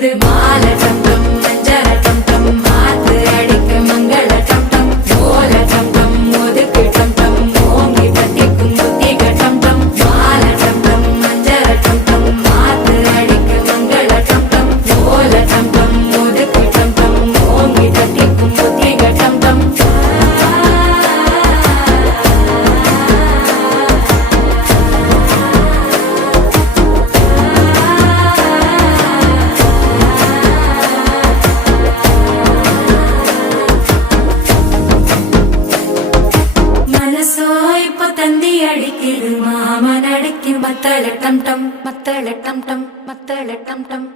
அடிக்குது மால டம் டம் மஞ்சள டம் டம் மாத்து அடிக்க மங்கள டம் டம் ஓல டம் டம் ஒதுக்கு டம் டம் ஓங்கி தட்டிக்கும் புத்திக டம் டம் மால டம் டம் மஞ்சள டம் டம் மாத்து அடிக்க மங்கள டம் டம் ஓல டம் டம் ஒதுக்கு டம் டம் ஓங்கி தட்டிக்கும் புத்திக டம் டம் தந்தி அடிக்குது மாமன் அடிக்கும் மத்தள டம் டம் மத்தள டம் டம் மத்தள டம் டம்